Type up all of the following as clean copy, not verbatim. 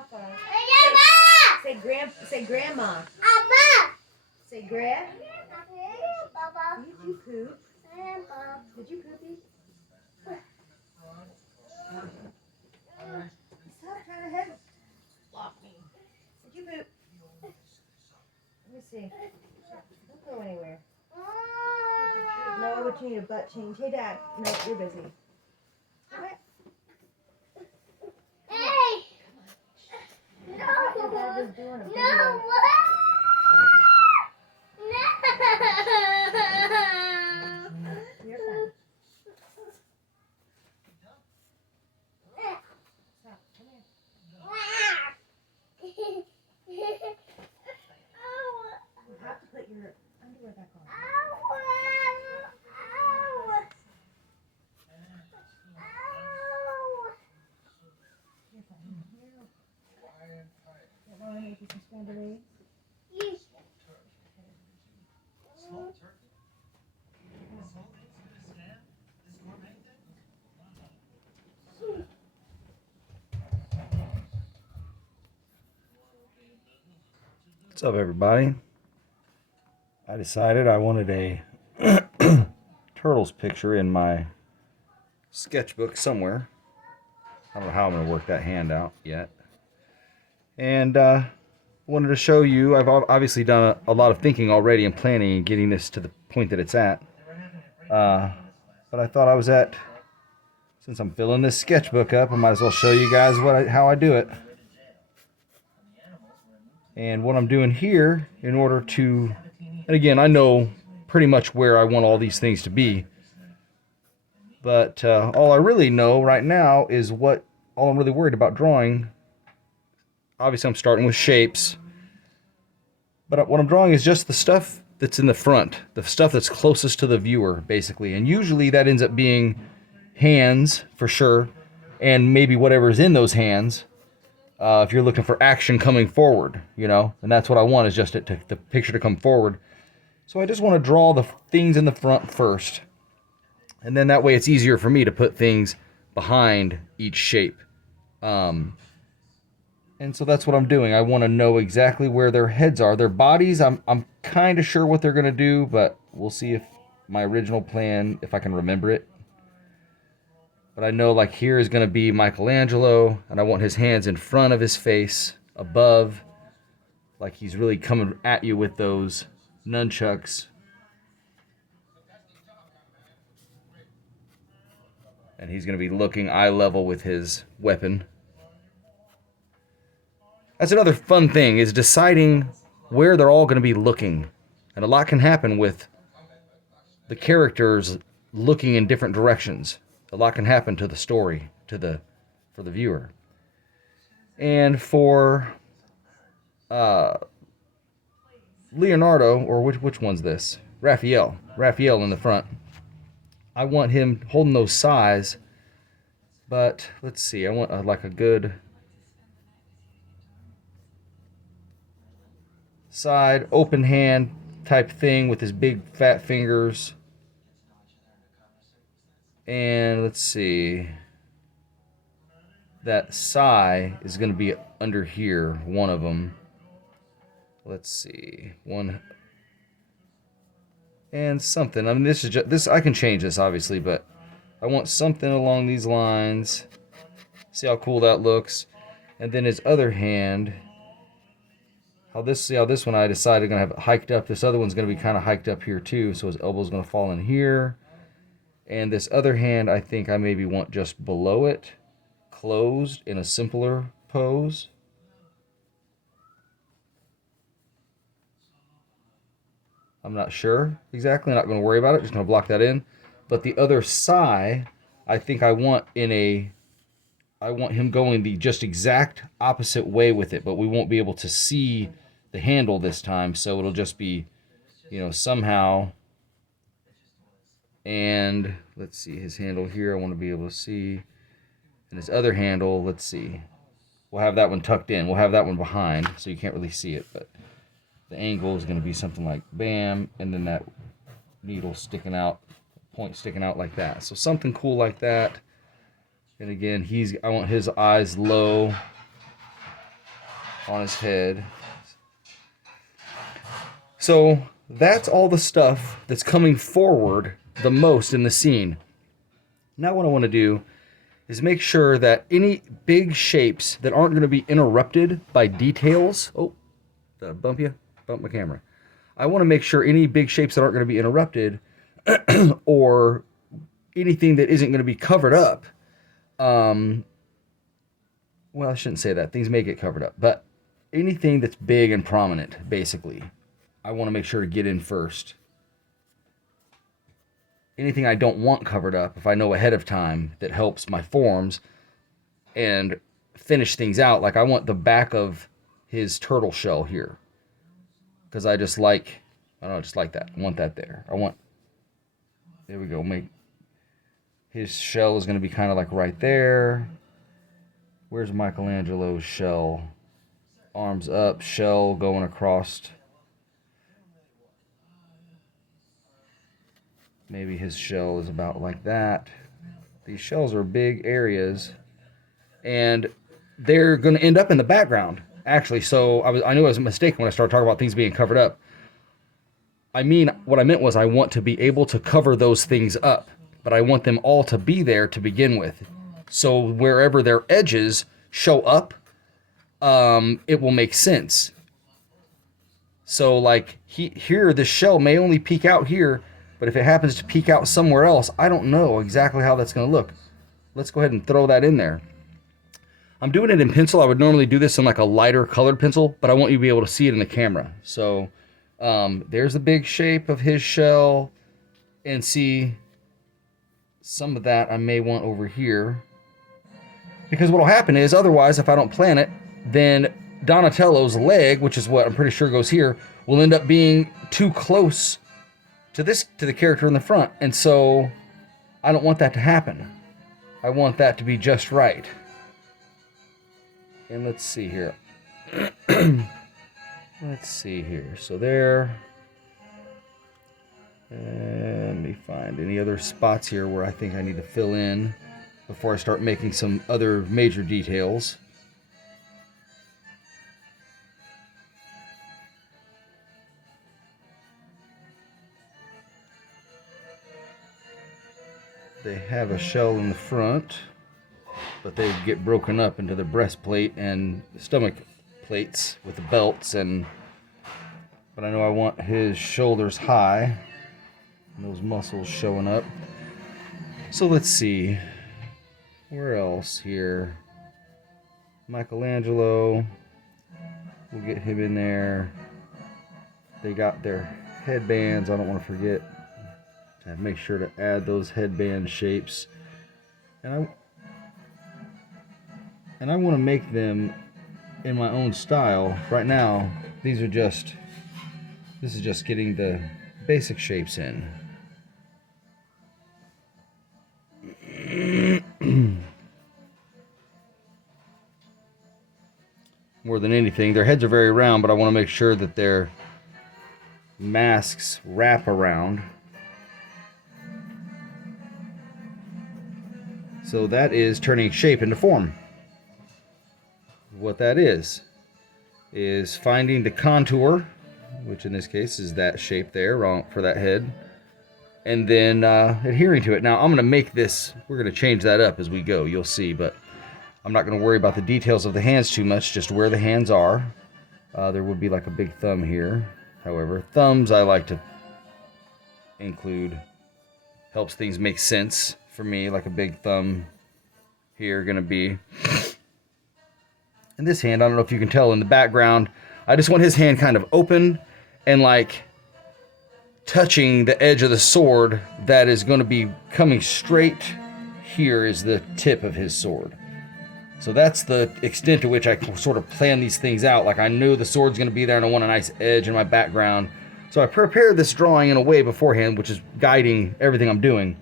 Papa. Say Grandma. Say Gra. Did you poop? Did you poopy? Stop trying to head block me. Did you poop? Let me see. Don't go anywhere. No, but you need a butt change. Hey, Dad. No, you're busy. What? Hey! No! Your dad was doing a video. No! You're fine. Stop. Come here. You have to put your underwear back on. You're fine. You want to make you some scrambled eggs? What's up, everybody? I decided I wanted a turtles picture in my sketchbook somewhere. I don't know how I'm going to work that hand out yet. And wanted to show you, I've obviously done a lot of thinking already and planning and getting this to the point that it's at. But I thought I was since I'm filling this sketchbook up, I might as well show you guys how I do it. And what I'm doing here in order to, and again, I know pretty much where I want all these things to be. But all I really know right now is all I'm really worried about drawing. Obviously, I'm starting with shapes. But what I'm drawing is just the stuff that's in the front. The stuff that's closest to the viewer, basically. And usually that ends up being hands, for sure. And maybe whatever's in those hands. If you're looking for action coming forward, and that's what I want, is just the picture to come forward. So I just want to draw the things in the front first. And then that way it's easier for me to put things behind each shape. And so that's what I'm doing. I want to know exactly where their heads are. Their bodies, I'm kind of sure what they're going to do, but we'll see if my original plan, if I can remember it. But I know like here is going to be Michelangelo, and I want his hands in front of his face, above, like he's really coming at you with those nunchucks. And he's going to be looking eye level with his weapon. That's another fun thing, is deciding where they're all going to be looking. And a lot can happen with the characters looking in different directions. A lot can happen to the story, for the viewer. And for Leonardo, or which one's this? Raphael in the front. I want him holding those sides, but let's see. I want like a good side, open hand type thing with his big fat fingers. And let's see. That sai is going to be under here, one of them. Let's see. One. And something. I mean, this is just, I can change this, obviously, but I want something along these lines. See how cool that looks. And then his other hand. See how this one I decided going to have it hiked up. This other one's going to be kind of hiked up here, too. So his elbow's going to fall in here. And this other hand, I think I maybe want just below it, closed in a simpler pose. I'm not sure exactly. I'm not going to worry about it. Just going to block that in. But the other side, I think I want him going the just exact opposite way with it. But we won't be able to see the handle this time. So it'll just be, somehow. And let's see, his handle here, I want to be able to see. And his other handle, let's see. We'll have that one tucked in. We'll have that one behind, so you can't really see it. But the angle is going to be something like bam, and then that needle sticking out, point sticking out like that. So something cool like that. And again, I want his eyes low. on his head. So that's all the stuff that's coming forward the most in the scene. Now what I want to do is make sure that any big shapes that aren't going to be interrupted by details. Oh, did I bump you? Bump my camera. I want to make sure any big shapes that aren't going to be interrupted or anything that isn't going to be covered up. Well, I shouldn't say that. Things may get covered up, but anything that's big and prominent, basically, I want to make sure to get in first. Anything I don't want covered up, if I know ahead of time, that helps my forms and finish things out. Like I want the back of his turtle shell here. Because I just like, I don't know, just like that. I want that there. There we go. His shell is going to be kind of like right there. Where's Michelangelo's shell? Arms up, shell going across. Maybe his shell is about like that. These shells are big areas, and they're going to end up in the background, actually. So I knew I was mistaken when I started talking about things being covered up. I mean, what I meant was I want to be able to cover those things up, but I want them all to be there to begin with. So wherever their edges show up, it will make sense. So like here, the shell may only peek out here, but if it happens to peek out somewhere else, I don't know exactly how that's going to look. Let's go ahead and throw that in there. I'm doing it in pencil. I would normally do this in like a lighter colored pencil, but I want you to be able to see it in the camera. So there's the big shape of his shell, and see some of that I may want over here. Because what will happen is, otherwise, if I don't plan it, then Donatello's leg, which is what I'm pretty sure goes here, will end up being too close to the character in the front. And so I don't want that to happen. I want that to be just right. And let's see here. Let's see here. So there. And let me find any other spots here where I think I need to fill in before I start making some other major details. They have a shell in the front, but they get broken up into the breastplate and stomach plates with the belts. But I know I want his shoulders high and those muscles showing up. So let's see, where else here? Michelangelo, we'll get him in there. They got their headbands. I don't want to forget to make sure to add those headband shapes. And I want to make them in my own style. Right now, this is just getting the basic shapes in. More than anything, their heads are very round, but I want to make sure that their masks wrap around. So that is turning shape into form. What that is finding the contour, which in this case is that shape there for that head, and then adhering to it. Now I'm going to make this, we're going to change that up as we go, you'll see, but I'm not going to worry about the details of the hands too much, just where the hands are. There would be like a big thumb here. However, thumbs I like to include. Helps things make sense for me, like a big thumb here going to be. And this hand, I don't know if you can tell in the background, I just want his hand kind of open and like touching the edge of the sword that is going to be coming straight here is the tip of his sword. So that's the extent to which I sort of plan these things out. Like I knew the sword's going to be there and I want a nice edge in my background. So I prepared this drawing in a way beforehand, which is guiding everything I'm doing.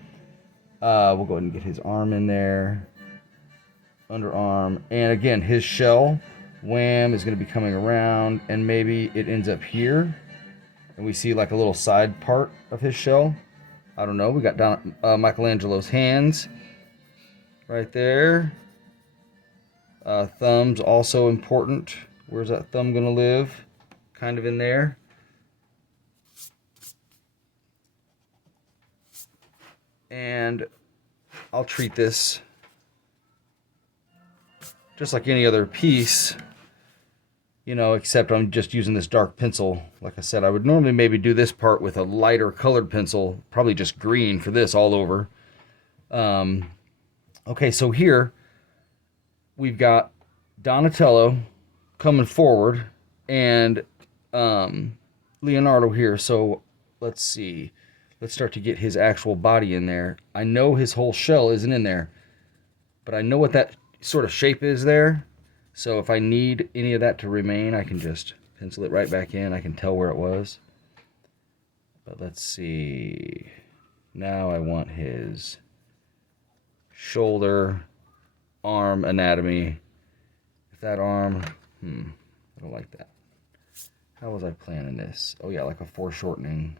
We'll go ahead and get his arm in there. Underarm. And again, his shell, wham, is going to be coming around. And maybe it ends up here. And we see like a little side part of his shell. I don't know. We got down Michelangelo's hands right there. Thumbs also important. Where's that thumb gonna live? Kind of in there. And I'll treat this just like any other piece, you know, except I'm just using this dark pencil. Like I said, I would normally maybe do this part with a lighter colored pencil, probably just green for this all over. Okay, so here we've got Donatello coming forward and Leonardo here. So let's see. Let's start to get his actual body in there. I know his whole shell isn't in there, but I know what that sort of shape is there. So if I need any of that to remain, I can just pencil it right back in. I can tell where it was. But let's see. Now I want his shoulder, arm anatomy. If that arm, I don't like that. How was I planning this? Oh yeah, like a foreshortening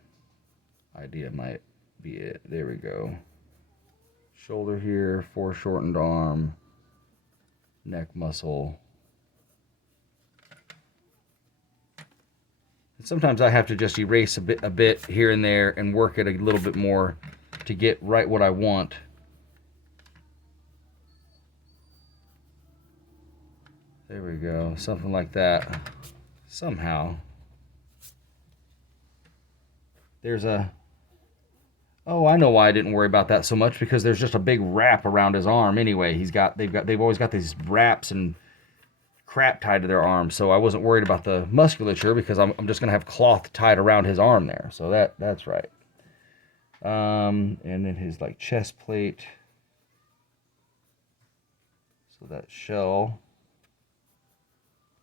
idea might be it. There we go. Shoulder here, foreshortened arm, neck muscle. And sometimes I have to just erase a bit here and there and work it a little bit more to get right what I want. There we go, something like that. Somehow. There's a... Oh, I know why I didn't worry about that so much, because there's just a big wrap around his arm anyway. They've always got these wraps and crap tied to their arms, so I wasn't worried about the musculature because I'm just gonna have cloth tied around his arm there. So that's right. And then his like chest plate. So that shell,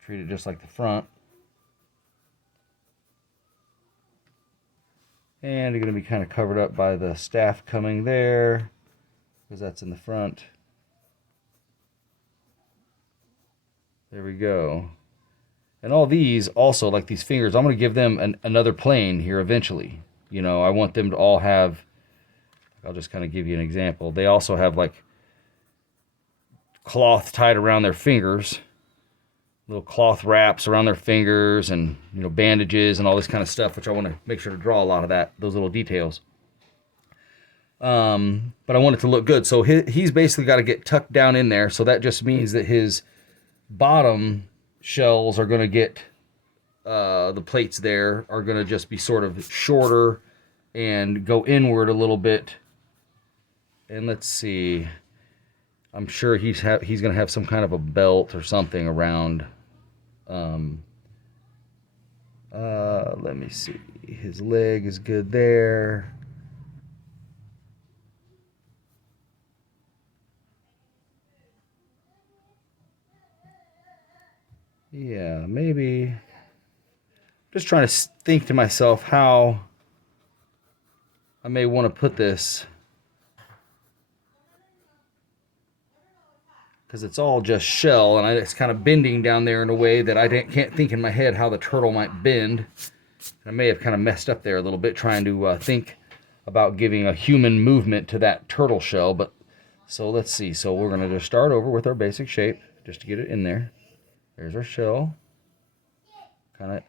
treat it just like the front. And you're going to be kind of covered up by the staff coming there, because that's in the front. There we go. And all these also, like these fingers, I'm going to give them another plane here eventually. You know, I want them to all have, I'll just kind of give you an example. They also have like cloth tied around their fingers. Little cloth wraps around their fingers and, you know, bandages and all this kind of stuff, which I want to make sure to draw a lot of those little details. But I want it to look good. So he's basically got to get tucked down in there. So that just means that his bottom shells are going to get, the plates there are going to just be sort of shorter and go inward a little bit. And let's see. I'm sure he's going to have some kind of a belt or something around. Let me see. His leg is good there. Yeah, maybe. Just trying to think to myself how I may want to put this. Because it's all just shell, and it's kind of bending down there in a way that I can't think in my head how the turtle might bend. I may have kind of messed up there a little bit trying to think about giving a human movement to that turtle shell. But so let's see. So we're going to just start over with our basic shape just to get it in there. There's our shell. Kind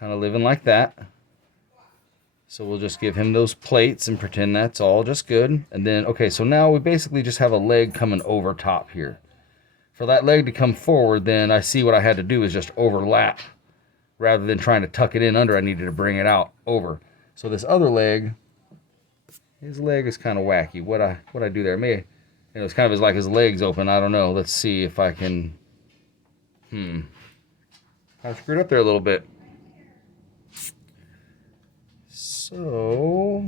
of living like that. So we'll just give him those plates and pretend that's all just good. And then, okay, so now we basically just have a leg coming over top here. For that leg to come forward, then I see what I had to do is just overlap. Rather than trying to tuck it in under, I needed to bring it out over. So this other leg, his leg is kind of wacky. What I do there? Maybe, it's kind of like his legs open. I don't know. Let's see if I can. I screwed up there a little bit. So,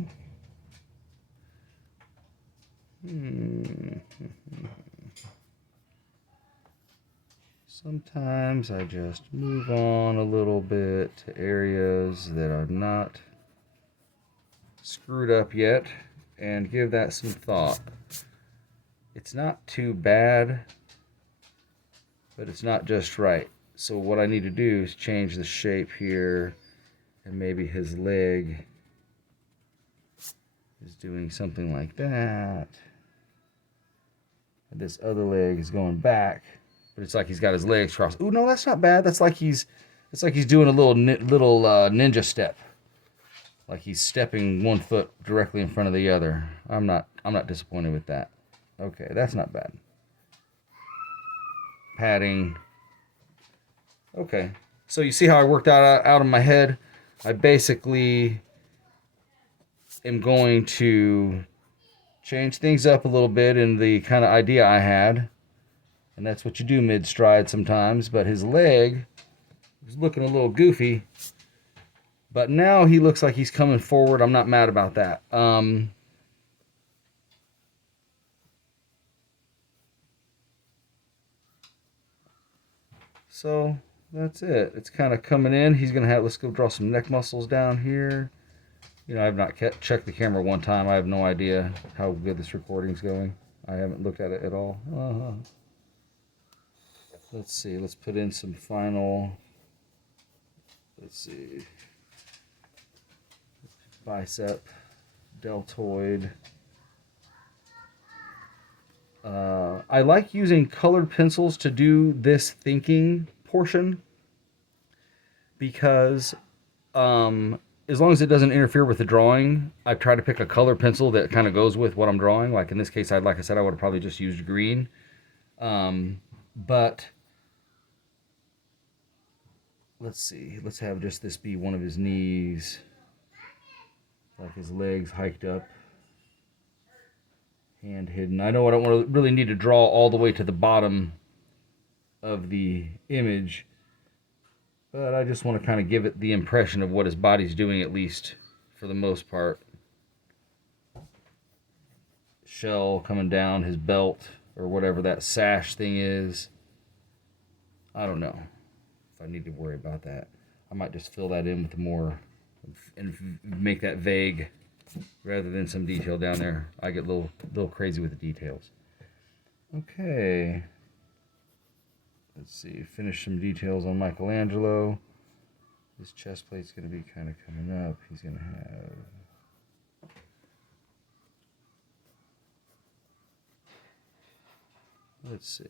sometimes I just move on a little bit to areas that are not screwed up yet and give that some thought. It's not too bad, but it's not just right. So what I need to do is change the shape here, and maybe his leg is doing something like that. And this other leg is going back, but it's like he's got his legs crossed. Ooh, no, that's not bad. It's like he's doing a little ninja step. Like he's stepping one foot directly in front of the other. I'm not disappointed with that. Okay, that's not bad. Padding. Okay, so you see how I worked out of my head? I basically am going to change things up a little bit in the kind of idea I had. And that's what you do mid-stride sometimes. But his leg is looking a little goofy. But now he looks like he's coming forward. I'm not mad about that. So that's it. It's kind of coming in. He's going to have, let's go draw some neck muscles down here. You know, I've not checked the camera one time. I have no idea how good this recording's going. I haven't looked at it at all. Let's see. Let's put in some final. Let's see. Bicep, deltoid. I like using colored pencils to do this thinking portion because as long as it doesn't interfere with the drawing, I try to pick a color pencil that kind of goes with what I'm drawing. Like in this case, like I said, I would have probably just used green. But let's see. Let's have just this be one of his knees. Like his legs hiked up. Hand hidden. I know I don't really need to draw all the way to the bottom of the image. But I just want to kind of give it the impression of what his body's doing, at least for the most part. Shell coming down, his belt, or whatever that sash thing is. I don't know if I need to worry about that. I might just fill that in with more and make that vague rather than some detail down there. I get a little crazy with the details. Okay. Let's see, finish some details on Michelangelo. His chest plate's going to be kind of coming up. He's going to have... Let's see.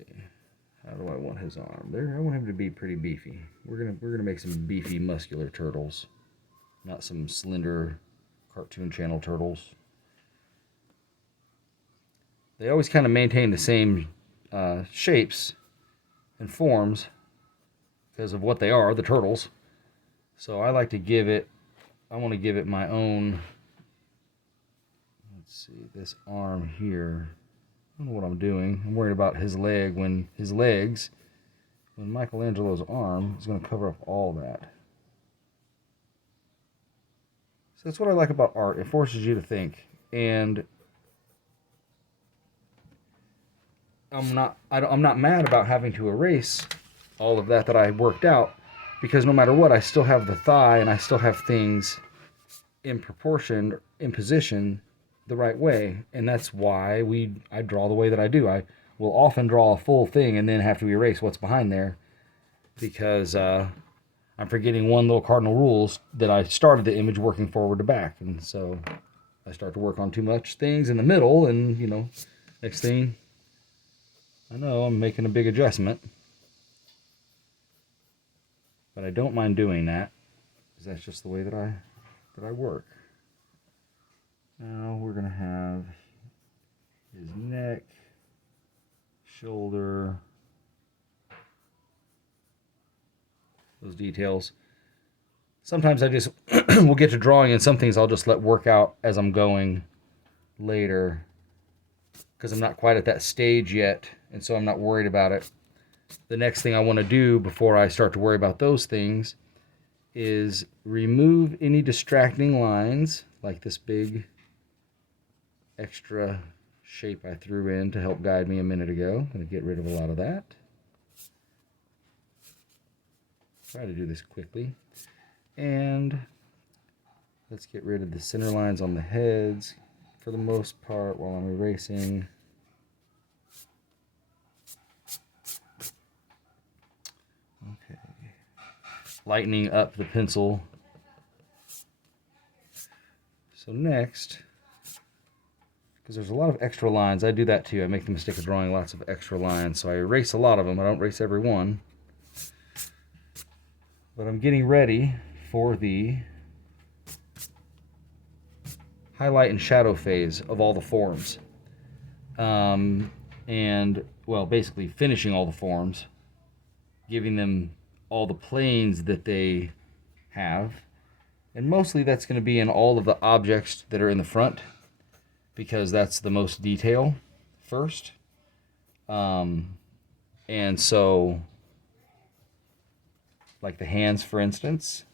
How do I want his arm? There, I want him to be pretty beefy. We're gonna make some beefy, muscular turtles, not some slender Cartoon Channel turtles. They always kind of maintain the same shapes and forms because of what they are, the turtles. So I like to give it, I want to give it my own, let's see, this arm here. I don't know what I'm doing. I'm worried about his leg when Michelangelo's arm is going to cover up all that. So that's what I like about art. It forces you to think. And I'm not mad about having to erase all of that I worked out, because no matter what, I still have the thigh and I still have things in proportion, in position, the right way. And that's why I draw the way that I do. I will often draw a full thing and then have to erase what's behind there because I'm forgetting one little cardinal rules that I started the image working forward to back. And so I start to work on too much things in the middle, and, you know, next thing I know, I'm making a big adjustment. But I don't mind doing that, because that's just the way that I work. Now we're going to have his neck, shoulder, those details. Sometimes I just will get to drawing, and some things I'll just let work out as I'm going later, because I'm not quite at that stage yet, and so I'm not worried about it. The next thing I want to do before I start to worry about those things is remove any distracting lines, like this big extra shape I threw in to help guide me a minute ago. I'm going to get rid of a lot of that. Try to do this quickly. And let's get rid of the center lines on the heads for the most part while I'm erasing. Okay. Lightening up the pencil. So next, because there's a lot of extra lines. I do that too. I make the mistake of drawing lots of extra lines, so I erase a lot of them. I don't erase every one. But I'm getting ready for the highlight and shadow phase of all the forms. And, well, basically finishing all the forms, giving them all the planes that they have. And mostly that's going to be in all of the objects that are in the front, because that's the most detail first. And so, like the hands, for instance,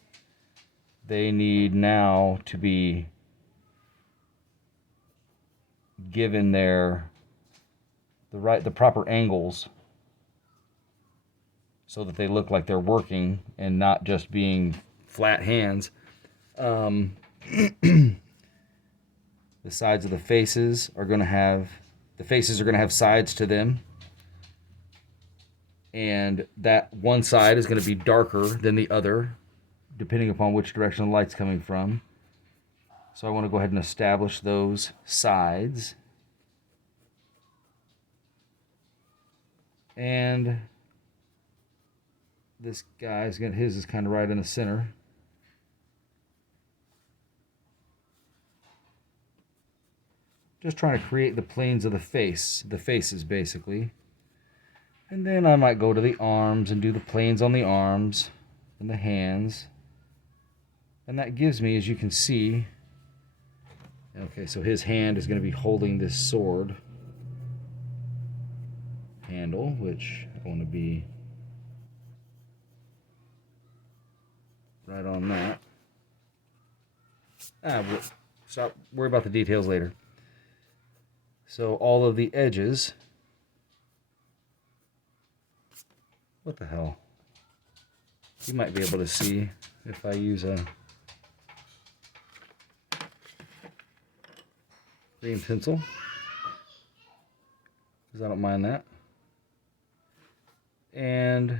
they need now to be given the proper angles so that they look like they're working and not just being flat hands. The sides of the faces are going to have sides to them, and that one side is going to be darker than the other depending upon which direction the light's coming from. So I want to go ahead and establish those sides. And this guy's got his is kind of right in the center. Just trying to create the planes of the faces basically. And then I might go to the arms and do the planes on the arms and the hands. And that gives me, as you can see, okay, so his hand is going to be holding this sword handle, which I want to be right on that. We'll stop, worry about the details later. So all of the edges, what the hell? You might be able to see if I use a green pencil, because I don't mind that. And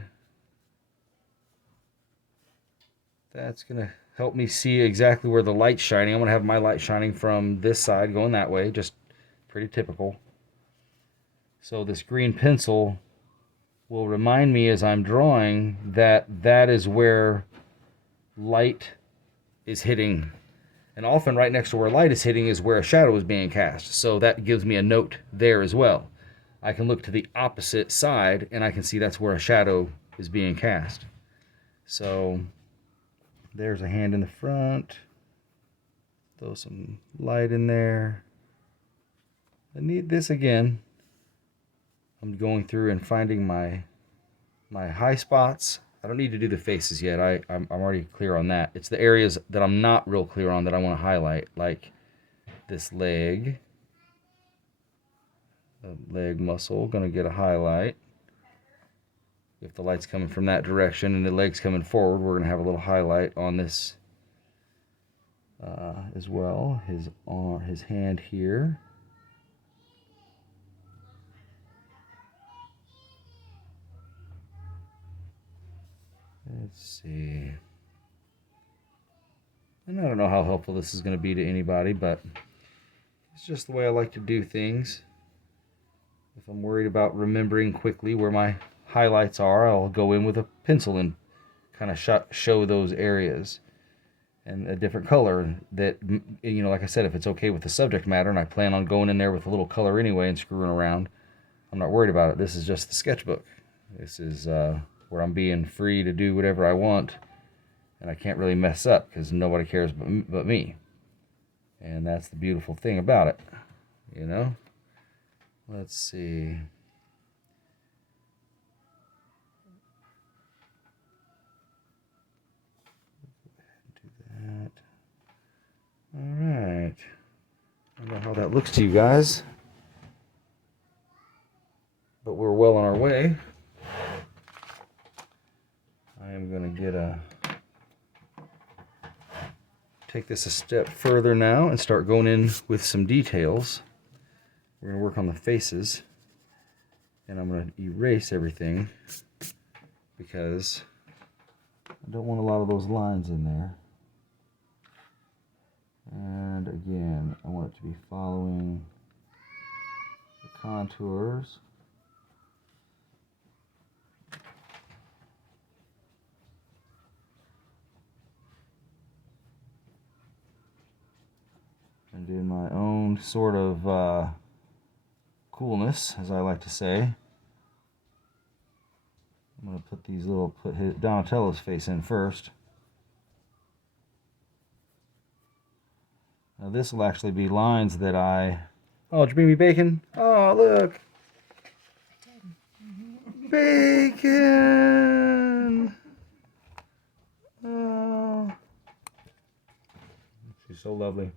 that's going to help me see exactly where the light's shining. I'm going to have my light shining from this side going that way, just pretty typical. So this green pencil will remind me as I'm drawing that that is where light is hitting. And often right next to where light is hitting is where a shadow is being cast. So that gives me a note there as well. I can look to the opposite side and I can see that's where a shadow is being cast. So there's a hand in the front. Throw some light in there. I need this again. I'm going through and finding my high spots. I don't need to do the faces yet. I'm already clear on that. It's the areas that I'm not real clear on that I want to highlight, like this leg. The leg muscle, gonna get a highlight. If the light's coming from that direction and the leg's coming forward, we're gonna have a little highlight on this as well. His hand here. Let's see. And I don't know how helpful this is going to be to anybody, but it's just the way I like to do things. If I'm worried about remembering quickly where my highlights are, I'll go in with a pencil and kind of show those areas. And a different color that, you know, like I said, if it's okay with the subject matter, and I plan on going in there with a little color anyway and screwing around, I'm not worried about it. This is just the sketchbook. This is where I'm being free to do whatever I want, and I can't really mess up because nobody cares but me. And that's the beautiful thing about it, you know? Let's see. Do that. All right. I don't know how that looks to you guys, but we're well on our way. I am going to take this a step further now and start going in with some details. We're going to work on the faces, and I'm going to erase everything because I don't want a lot of those lines in there. And again, I want it to be following contours. And do my own sort of coolness, as I like to say. I'm going to put these little, Donatello's face in first. Now this will actually be lines that Oh, did you bring me bacon? Oh, look! Bacon! Oh. She's so lovely.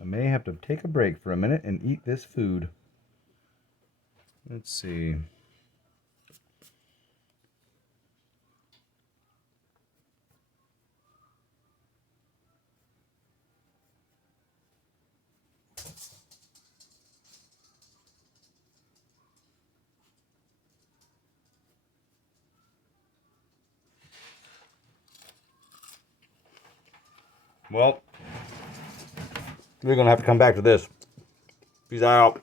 I may have to take a break for a minute and eat this food. Let's see. Well, we're going to have to come back to this. Peace out.